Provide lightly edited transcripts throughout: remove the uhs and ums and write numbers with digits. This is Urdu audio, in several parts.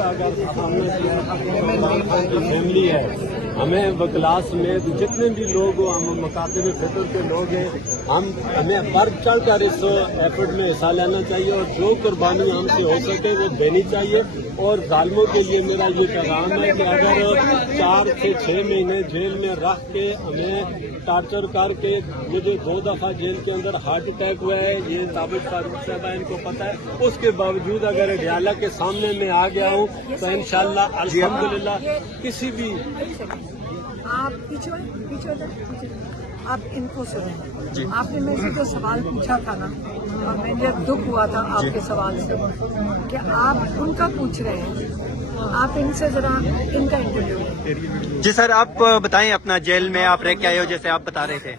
کا اگر فیملی ہے، ہمیں وکلا سمیت جتنے بھی لوگ ہم مکاتب فطر کے لوگ ہیں، ہمیں بڑھ چڑھ کر اس ایفرٹ میں حصہ لینا چاہیے اور جو قربانی ہم سے ہو سکے وہ دینی چاہیے. اور ظالموں کے لیے میرا یہ پیغام ہے کہ اگر 4 سے 6 مہینے جیل میں رکھ کے ہمیں ٹارچر کر کے، مجھے 2 دفعہ جیل کے اندر ہارٹ اٹیک ہوا ہے، یہ ثابت فاروق صاحب ان کو پتہ ہے، اس کے باوجود اگر اڈیالہ کے سامنے میں آ گیا ہوں تو انشاءاللہ الحمدللہ کسی بھی آپ پیچھے آپ ان کو سنیں. آپ نے میرے سے جو سوال پوچھا تھا نا، اور مجھے دکھ ہوا تھا آپ کے سوال سے کہ آپ ان کا پوچھ رہے ہیں، آپ ان سے ذرا ان کا انٹرویو لیں. جی سر، آپ بتائیں اپنا جیل میں آپ رہ کے آئے ہو جیسے آپ بتا رہے تھے.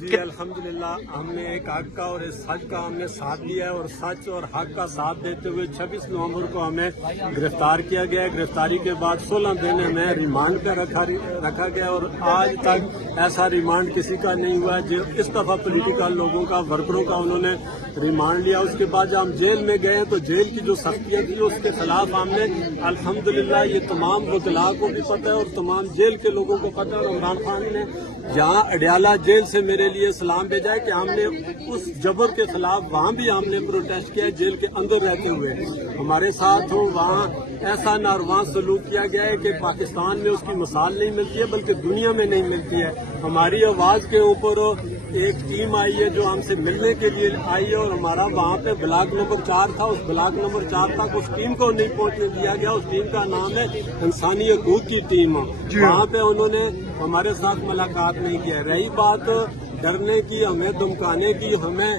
جی الحمدللہ ہم نے ایک حق کا اور ایک سچ کا ہم نے ساتھ دیا ہے، اور سچ اور حق کا ساتھ دیتے ہوئے 26 نومبر کو ہمیں گرفتار کیا گیا ہے. گرفتاری کے بعد 16 دن ہمیں ریمانڈ پہ رکھا گیا، اور آج تک ایسا ریمانڈ کسی کا نہیں ہوا ہے. جو اس دفعہ پولیٹیکل لوگوں کا، ورکروں کا انہوں نے ریمانڈ لیا. اس کے بعد جب ہم جیل میں گئے تو جیل کی جو سختیاں تھیں اس کے خلاف ہم نے الحمدللہ، یہ تمام وکلا کو بھی پتہ ہے اور تمام جیل کے لوگوں کو پتہ ہے، اور عمران خان نے جہاں اڈیالہ جیل سے میرے لیے سلام بھیجا ہے کہ ہم نے اس جبر کے خلاف وہاں بھی ہم نے پروٹیسٹ کیا ہے. جیل کے اندر رہتے ہوئے ہمارے ساتھ ہو، وہاں ایسا ناروا سلوک کیا گیا ہے کہ پاکستان میں اس کی مثال نہیں ملتی ہے، بلکہ دنیا میں نہیں ملتی ہے. ہماری آواز کے اوپر ایک ٹیم آئی ہے جو ہم سے ملنے کے لیے آئی ہے، اور ہمارا وہاں پہ بلاک نمبر 4 تھا، اس بلاک نمبر 4 تک اس ٹیم کو نہیں پہنچنے دیا گیا. اس ٹیم کا نام ہے انسانی حقوق کی ٹیم. وہاں پہ انہوں نے ہمارے ساتھ ملاقات نہیں کیا. رہی بات ڈرنے کی، ہمیں دھمکانے کی، ہمیں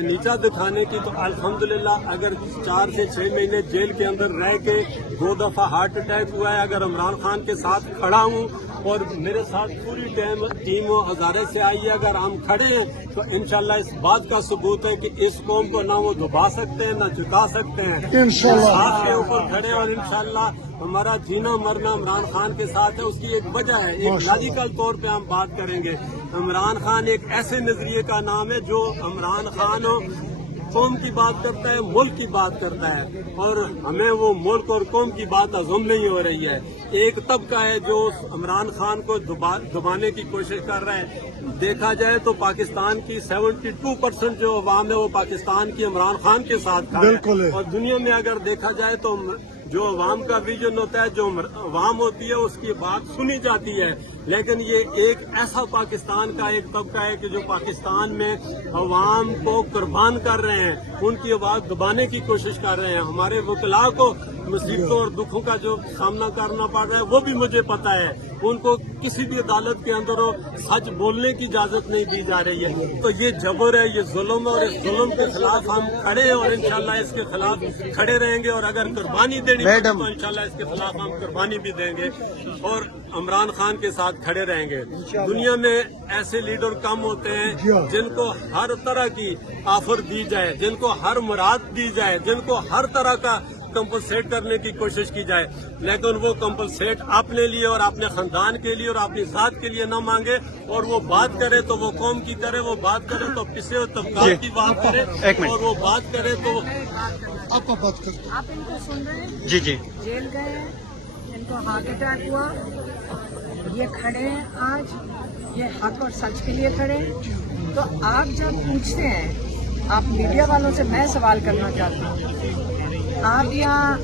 نیچا دکھانے کی، تو الحمدللہ اگر 4 سے 6 مہینے جیل کے اندر رہ کے 2 دفعہ ہارٹ اٹیک ہوا ہے، اگر عمران خان کے ساتھ کھڑا ہوں اور میرے ساتھ پوری ٹیم ہزارے سے آئی ہے، اگر ہم کھڑے ہیں تو انشاءاللہ اس بات کا ثبوت ہے کہ اس قوم کو نہ وہ دبا سکتے ہیں نہ جتا سکتے ہیں. انشاءاللہ کے اوپر کھڑے، اور انشاءاللہ ہمارا جینا مرنا عمران خان کے ساتھ ہے. اس کی ایک وجہ ہے، ایک لاجیکل طور پہ ہم بات کریں گے. عمران خان ایک ایسے نظریے کا نام ہے جو عمران خان قوم کی بات کرتا ہے، ملک کی بات کرتا ہے، اور ہمیں وہ ملک اور قوم کی بات عزم نہیں ہو رہی ہے. ایک طبقہ ہے جو عمران خان کو دبانے کی کوشش کر رہا ہے. دیکھا جائے تو پاکستان کی 72% جو عوام ہے وہ پاکستان کی عمران خان کے ساتھ کھڑا ہے. اور دنیا میں اگر دیکھا جائے تو جو عوام کا ویژن ہوتا ہے، جو عوام ہوتی ہے، اس کی بات سنی جاتی ہے. لیکن یہ ایک ایسا پاکستان کا ایک طبقہ ہے کہ جو پاکستان میں عوام کو قربان کر رہے ہیں، ان کی آواز دبانے کی کوشش کر رہے ہیں. ہمارے وکلا کو مصیبتوں اور دکھوں کا جو سامنا کرنا پڑ رہا ہے وہ بھی مجھے پتا ہے. ان کو کسی بھی عدالت کے اندر سچ بولنے کی اجازت نہیں دی جا رہی ہے. تو یہ جبر ہے، یہ ظلم ہے، اور اس ظلم کے خلاف ہم کھڑے ہیں، اور انشاءاللہ اس کے خلاف کھڑے رہیں گے. اور اگر قربانی دینی پڑے تو انشاءاللہ اس کے خلاف ہم قربانی بھی دیں گے اور عمران خان کے ساتھ کھڑے رہیں گے. دنیا میں ایسے لیڈر کم ہوتے ہیں جن کو ہر طرح کی آفر دی جائے، جن کو ہر مراد دی جائے، جن کو ہر طرح کا کمپنسیٹ کرنے کی کوشش کی جائے، لیکن وہ کمپنسیٹ اپنے لیے اور اپنے خاندان کے لیے اور اپنی ذات کے لیے نہ مانگے، اور وہ بات کرے تو وہ قوم کی کرے، وہ بات کرے تو پچھلے طبقات کی بات کرے، اور وہ بات کرے تو آپ ان کو سن رہے ہیں؟ جی جیل گئے ہیں، ان کو ہارٹ اٹیک ہوا، یہ کھڑے ہیں آج، یہ حق اور سچ کے لیے کھڑے ہیں. تو آپ جب پوچھتے ہیں، آپ میڈیا والوں سے میں سوال کرنا چاہتا ہوں، آپ یہاں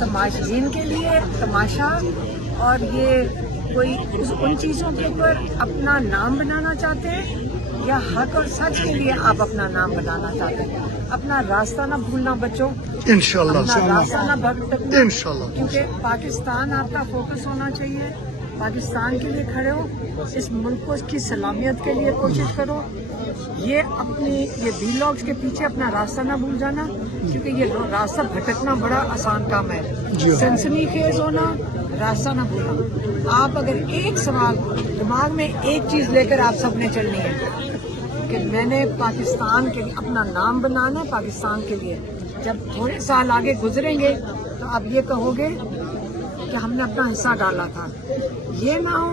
تماشین کے لیے تماشا اور یہ کوئی ان چیزوں کے اوپر اپنا نام بنانا چاہتے ہیں، یا حق اور سچ کے لیے آپ اپنا نام بنانا چاہتے ہیں؟ اپنا راستہ نہ بھولنا بچوں، انشاءاللہ اپنا راستہ نہ بھٹکنا، انشاءاللہ، کیونکہ پاکستان آپ کا فوکس ہونا چاہیے. پاکستان کے لیے کھڑے ہو، اس ملک کو اس کی سلامیت کے لیے کوشش کرو. یہ وی لاگس کے پیچھے اپنا راستہ نہ بھول جانا، کیونکہ یہ راستہ بھٹکنا بڑا آسان کام ہے. سنسنی خیز ہونا، راستہ نہ بھولنا. آپ اگر ایک سوال دماغ میں ایک چیز لے کر آپ سب نے چلنی ہے کہ میں نے پاکستان کے لیے اپنا نام بنانا ہے، پاکستان کے لیے. جب تھوڑے سال آگے گزریں گے تو آپ یہ کہو گے کہ ہم نے اپنا حصہ ڈالا تھا. یہ نہ ہو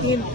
3